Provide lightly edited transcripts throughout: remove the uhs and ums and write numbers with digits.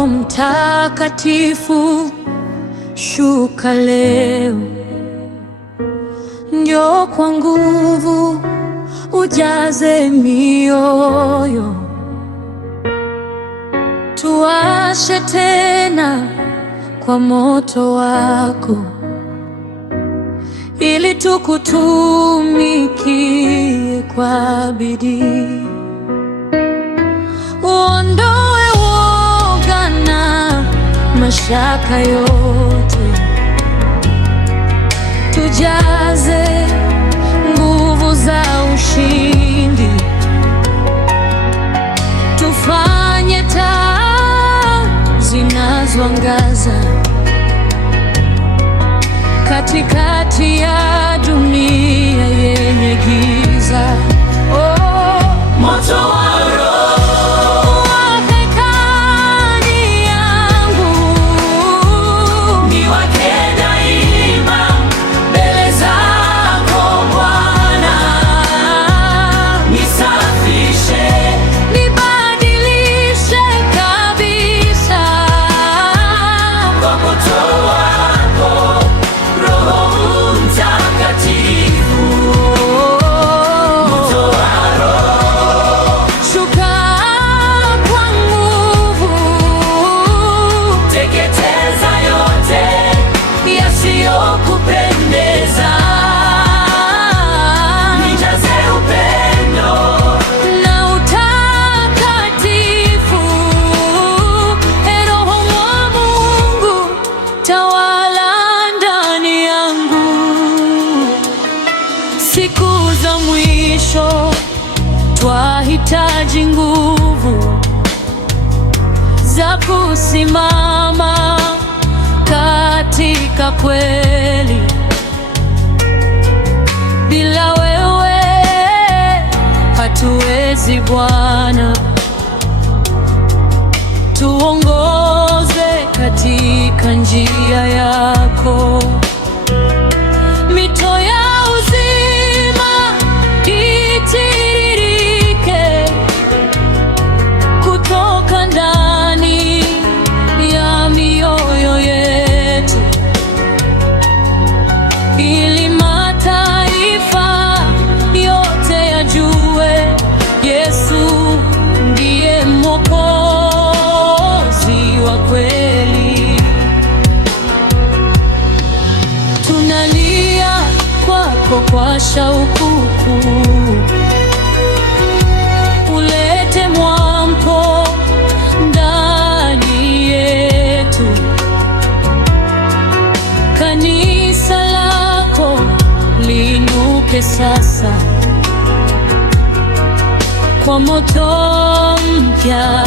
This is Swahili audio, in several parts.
Roho Mtakatifu, shuka leo, njoo kwa nguvu, ujaze mioyo, tuwashe tena kwa moto wako, ili tukutumikie kwa bidii. Uondoe woga na mashaka yote, tujaze nguvu za ushindi, tufanye taa zinazoangaza katikati ya dunia yenye giza. Oh, moto wa Roho wake ndani yangu, niwake daima mbele zako Bwana, nisafishe, nibadilishe kabisa kwa moto wako Roho Mtakatifu. Moto wa Roho, shuka kwa nguvu, teketeza yote yasiyokupendeza, nijaze upendo na utakatifu. Ee Roho wa Mungu, tawala ndani yangu. Siku za mwisho twahitaji nguvu za kusimama katika kweli. Bila wewe hatuwezi Bwana, tuongoze katika njia yako. Mito ya uzima itiririke kutoka ndani ya mioyo yetu, ili mataifa yote yajue Yesu ndiye Mwokozi wa kweli. Tunalia kwako kwa shauku kuu, ulete mwamko ndani yetu. Kanisa lako liinuke sasa kwa moto mpya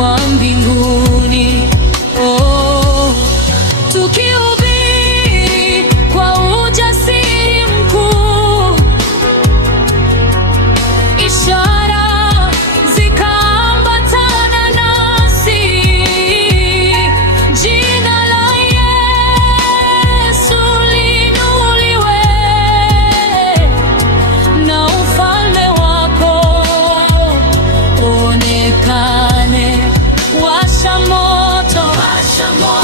wa mbinguni. Oh, tukihubiri kwa ujasiri mkuu, ishara zikaambatana nasi. Jina la Yesu liinuliwe na ufalme wako onekane. Washa moto, washa moto.